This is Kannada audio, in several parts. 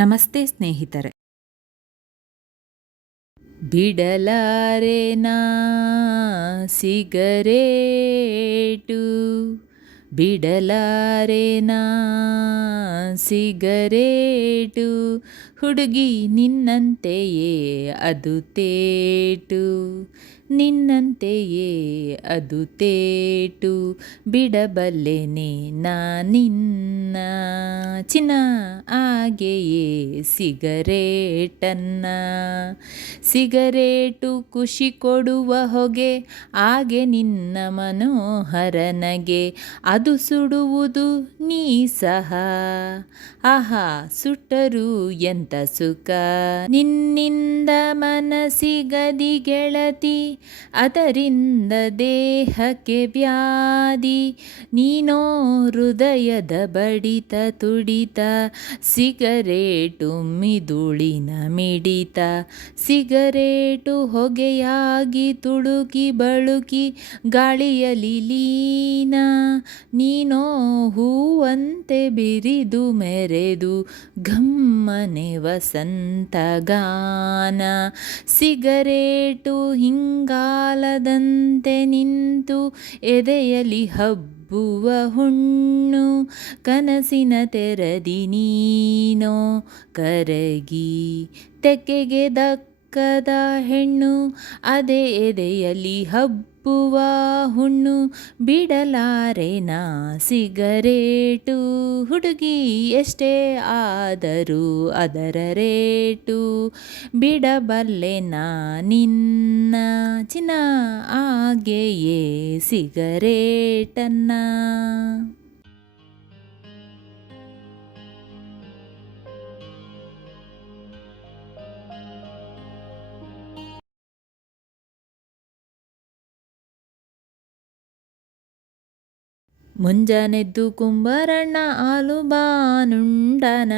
ನಮಸ್ತೆ ಸ್ನೇಹಿತರೆ. ಬಿಡಲಾರೆನಾ ಸಿಗರೇಟು, ಬಿಡಲಾರೆನಾ ಸಿಗರೇಟು, ಹುಡುಗಿ ನಿನ್ನಂತೆಯೇ ಅದು ತೇಟು, ನಿನ್ನಂತೆಯೇ ಅದು ತೇಟು, ಬಿಡಬಲ್ಲೆನೆ ನಿನ್ನ ಚಿನ್ನ ಹಾಗೆಯೇ ಸಿಗರೇಟನ್ನ. ಸಿಗರೇಟು ಖುಷಿ ಕೊಡುವ ಹೊಗೆ, ಹಾಗೆ ನಿನ್ನ ಮನೋಹರನಗೆ ಅದು ಸುಡುವುದು ನೀ ಸಹ. ಆಹಾ ಸುಟ್ಟರು ಎಂತ ಸುಖ, ನಿನ್ನಿಂದ ಮನಸ್ಸಿಗದಿ ಗೆಳತಿ, ಅದರಿಂದ ದೇಹಕ್ಕೆ ವ್ಯಾಧಿ. ನೀನೋ ಹೃದಯದ ಬಡಿತ ತುಡಿತ, ಸಿಗರೇಟು ಮಿದುಳಿನ ಮಿಡಿತ. ಸಿಗರೇಟು ಹೊಗೆಯಾಗಿ ತುಳುಕಿ ಬಳುಕಿ ಗಾಳಿಯಲ್ಲಿ ಲೀನ, ನೀನೋ ಹೂವಂತೆ ಬಿರಿದು ಮೆರೆದು ಘಮ್ಮನೆ ವಸಂತ ಗಾನ. ಸಿಗರೇಟು ಹಿಂಗಾಲದಂತೆ ನಿಂತು ಎದೆಯಲ್ಲಿ ಹಬ್ಬುವ ಹುಣ್ಣು, ಕನಸಿನ ತೆರದಿ ನೀನೋ ಕರಗಿ ತೆಕ್ಕೆಗೆ ದಕ್ಕದ ಹೆಣ್ಣು. ಅದೇ ಎದೆಯಲ್ಲಿ ಹಬ್ಬುವ ಹುಣ್ಣು, ಬಿಡಲಾರೆನಾ ಸಿಗರೇಟು, ಹುಡುಗಿ ಎಷ್ಟೇ ಆದರೂ ಅದರ ರೇಟು, ಬಿಡಬಲ್ಲೆನಾ ನಿನ್ನ ಚಿನ್ನ ಹಾಗೆಯೇ ಸಿಗರೇಟನ್ನ. ಮುಂಜಾನೆದ್ದು ಕುಂಬಾರಣ್ಣ ಹಾಲು ಬಾನುಂಡನ,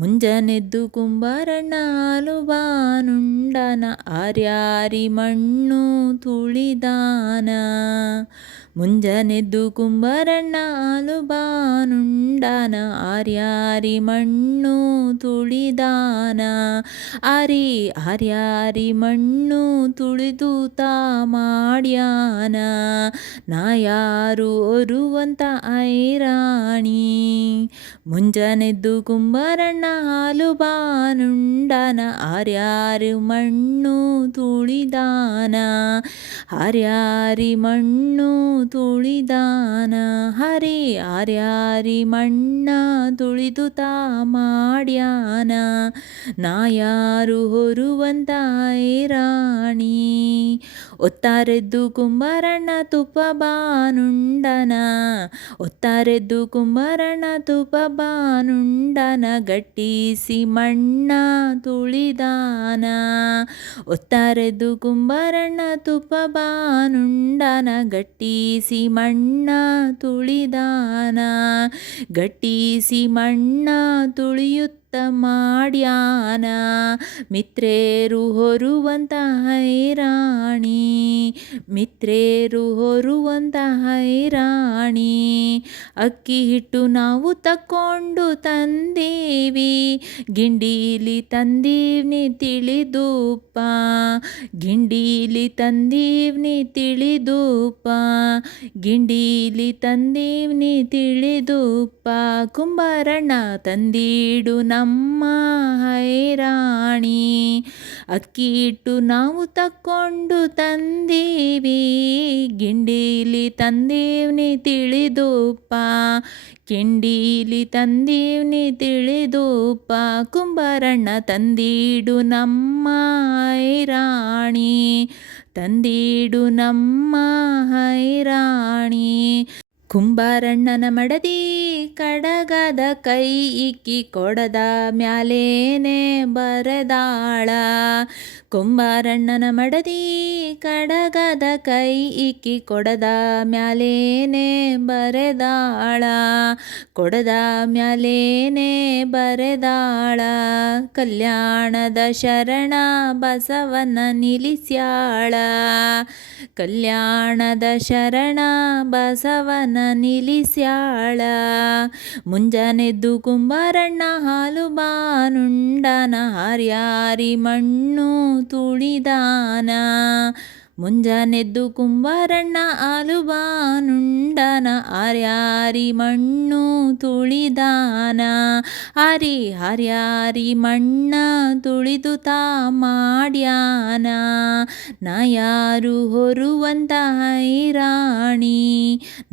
ಮುಂಜಾನೆದ್ದು ಕುಂಬಾರಣ್ಣ ಹಾಲು ಬಾನುಂಡನ, ಆರ್ಯಾರಿ ಮಣ್ಣು ತುಳಿದಾನ. ಮುಂಜಾನೆದ್ದು ಕುಂಬಾರಣ್ಣ ಹಾಲು ಬಾನುಂಡನ, ಆರ್ಯಾರಿ ಮಣ್ಣು ತುಳಿದಾನ. ಆರ್ಯಾರಿ ಮಣ್ಣು ತುಳಿದು ತಾ ಮಾಡ್ಯಾನ, ನಾ ಯಾರು ಒರುವಂತ ಐರಾಣಿ. ಮುಂಜಾನೆದ್ದು ಕುಂಬಾರಣ್ಣ ಹಾಲು ಬಾನುಂಡನ, ಆರ್ಯಾರು ಮಣ್ಣು ತುಳಿದಾನ. ಆರ್ಯಾರಿ ಮಣ್ಣು ತುಳಿದಾನ, ಆರ್ಯಾರಿ ಮಣ್ಣ ತುಳಿದು ತಾ ಮಾಡ್ಯಾನ, ನಾ ಯಾರು ಹೊರುವಂತ ಐರಾಣಿ. ಒತ್ತಾರೆದ್ದು ಕುಂಬಾರಣ್ಣ ತುಪ್ಪ ಬಾನುಂಡನ, ಒತ್ತಾರೆದ್ದು ಕುಂಬಾರಣ್ಣ ತುಪ್ಪ ಬಾನುಂಡನ, ಗಟ್ಟಿಸಿ ಮಣ್ಣ ತುಳಿದಾನ. ಒತ್ತಾರೆದ್ದು ಕುಂಬಾರಣ್ಣ ತುಪ್ಪ ಬಾನುಂಡನ, ಗಟ್ಟಿಸಿ ಮಣ್ಣ ತುಳಿದಾನ. ಗಟ್ಟಿಸಿ ಮಣ್ಣ ತುಳಿಯುತ್ತ ಮಾಡ್ಯಾನ, ಮಿತ್ರೇರು ಹೊರುವಂತ ಹೈರಾಣಿ, ಮಿತ್ರೇರು ಹೊರುವಂತ ಹೈರಾಣಿ. ಅಕ್ಕಿ ಹಿಟ್ಟು ನಾವು ತಕ್ಕೊಂಡು ತಂದೀವಿ, ಗಿಂಡೀಲಿ ತಂದೀವ್ನಿ ತಿಳಿದೂಪ, ಗಿಂಡೀಲಿ ತಂದೀವ್ನಿ ತಿಳಿದೂಪ, ಗಿಂಡೀಲಿ ತಂದೀವ್ನಿ ತಿಳಿದೂಪ. ಕುಂಬಾರಣ್ಣ ತಂದೀಡು ನಮ್ಮ ಹೈರಾಣಿ, ಅಕ್ಕಿ ಹಿಟ್ಟು ನಾವು ತಕ್ಕೊಂಡು ತಂದೀವಿ, ಗಿಂಡೀಲಿ ತಂದೀವ್ನಿ ತಿಳಿದೂಪ, ಕಿಂಡೀಲಿ ತಂದೀವ್ನಿ ತಿಳಿದೂಪ. ಕುಂಬಾರಣ್ಣ ತಂದೀಡು ನಮ್ಮ ಹೈರಾಣಿ, ತಂದೀಡು ನಮ್ಮ ಹೈರಾಣಿ. ಕುಂಬಾರಣ್ಣನ ಮಡದಿ ಕಡಗದ ಕೈ ಇಕ್ಕಿ ಕೊಡದ ಮ್ಯಾಲೇನೆ ಬರೆದಾಳ, ಕುಂಬಾರಣ್ಣನ ಮಡದಿ ಕಡಗದ ಕೈ ಇಕ್ಕಿ ಕೊಡದ ಮ್ಯಾಲೇನೆ ಬರೆದಾಳ, ಕೊಡದ ಮ್ಯಾಲೇನೆ ಬರೆದಾಳ. ಕಲ್ಯಾಣದ ಶರಣ ಬಸವನ ನಿಲ್ಲಿಸ್ಯಾಳ, ಕಲ್ಯಾಣದ ಶರಣ ಬಸವನ ನಿಲ್ಲಿಸ್ಯಾಳ. ಮುಂಜಾನೆದ್ದು ಕುಂಬಾರಣ್ಣ ಹಾಲು ಬಾನುಂಡನ, ಹಾರ್ಯಾರಿ ಮಣ್ಣು ತುಳಿದಾನ. ಮುಂಜಾನೆದ್ದು ಕುಂಬಾರಣ್ಣ ಹಾಲು ಬಾನುಂಡನ, ಹಾರ್ಯಾರಿ ಮಣ್ಣು ತುಳಿದಾನ. ಹಾರ್ಯಾರಿ ಮಣ್ಣ ತುಳಿದು ತಾ ಮಾಡ್ಯಾನ, ನಾ ಯಾರು ಹೊರುವಂತ ಹೈರಾಣಿ,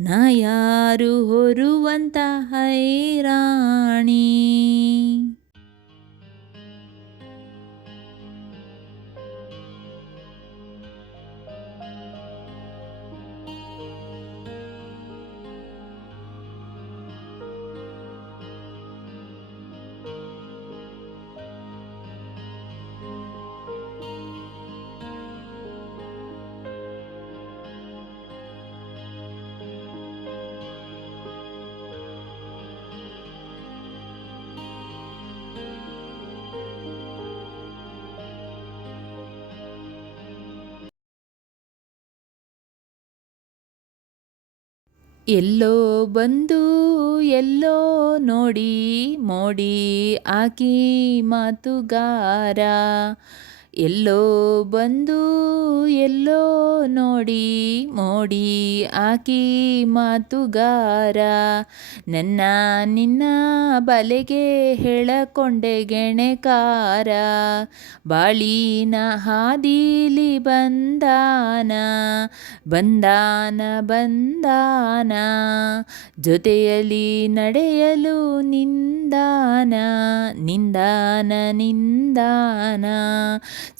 ನಾ ಯಾರು ಹೊರುವಂತ ಹೈರಾಣಿ. ಎಲ್ಲೋ ಬಂದು ಎಲ್ಲೋ ನೋಡಿ ಮೋಡಿ ಆಕಿ ಮಾತುಗಾರ, ಎಲ್ಲೋ ಬಂದು ಎಲ್ಲೋ ನೋಡಿ ಮೋಡಿ ಆಕಿ ಮಾತುಗಾರ. ನನ್ನ ನಿನ್ನ ಬಲೆಗೆ ಹೇಳಕೊಂಡೆ ಗೆಣೆಕಾರ, ಬಾಳಿನ ಹಾದಿಲಿ ಬಂದಾನ, ಬಂದಾನ ಬಂದಾನ. ಜೊತೆಯಲ್ಲಿ ನಡೆಯಲು ನಿಂದಾನ, ನಿಂದಾನ ನಿಂದಾನ.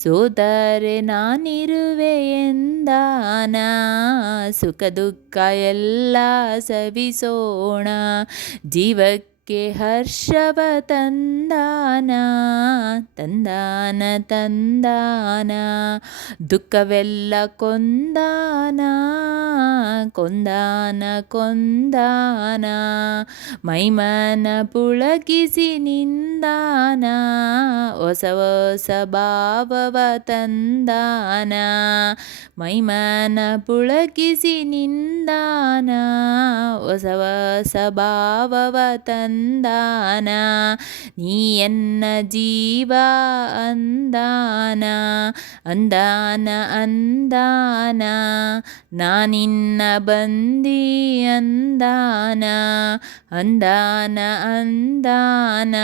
ಸೋದರೆ ನಾನಿರುವೆ ಎಂದಾನ, ಸುಖ ದುಃಖ ಎಲ್ಲ ಸವಿಸೋಣ, ಜೀವಕ್ಕೆ ಹರ್ಷವ ತಂದಾನ, ತಂದಾನ ತಂದಾನ. ದುಃಖವೆಲ್ಲ ಕೊಂದಾನ, ಕೊಂದಾನ ಕೊಂದಾನ. ಮೈಮನ ಪುಳಗಿಸಿ ನಿಂದಾನ, ಹೊಸ ಹೊಸ ಭಾವವ ತಂದಾನ. ಮೈಮನ ಪುಳಗಿಸಿ ನಿಂದಾನ, ಹೊಸ ಹೊಸ ಭಾವವ ತಂದಾನ. ನೀ ಎನ್ನ ಜೀವ ಅಂದಾನ, ಅಂದಾನ ಅಂದಾನ. ನಾನಿನ್ನ ಬಂದಿ ಅಂದಾನ, ಅಂದಾನ ಅಂದಾನ.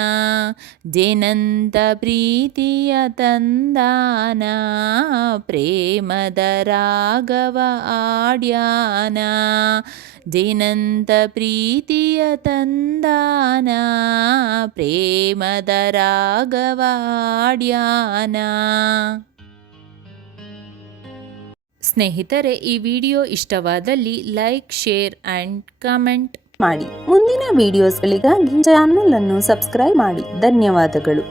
ಜೇನಂತ ಪ್ರೀತಿಯ ತಂದಾನ, ಪ್ರೇಮದ ರಾಗವ ಆಡ್ಯಾನ. ಜೇನಂತ ಪ್ರೀತಿಯ ತಂದಾನ, ಪ್ರೇಮದ ರಾಗವ ಆಡ್ಯಾನ. ಸ್ನೇಹಿತರೆ, ಈ ವಿಡಿಯೋ ಇಷ್ಟವಾದಲ್ಲಿ ಲೈಕ್, ಶೇರ್ ಆ್ಯಂಡ್ ಕಮೆಂಟ್ ಮಾಡಿ. ಮುಂದಿನ ವಿಡಿಯೋಸ್ಗಳಿಗಾಗಿ ಚಾನಲ್ ಅನ್ನು ಸಬ್ಸ್ಕ್ರೈಬ್ ಮಾಡಿ. ಧನ್ಯವಾದಗಳು.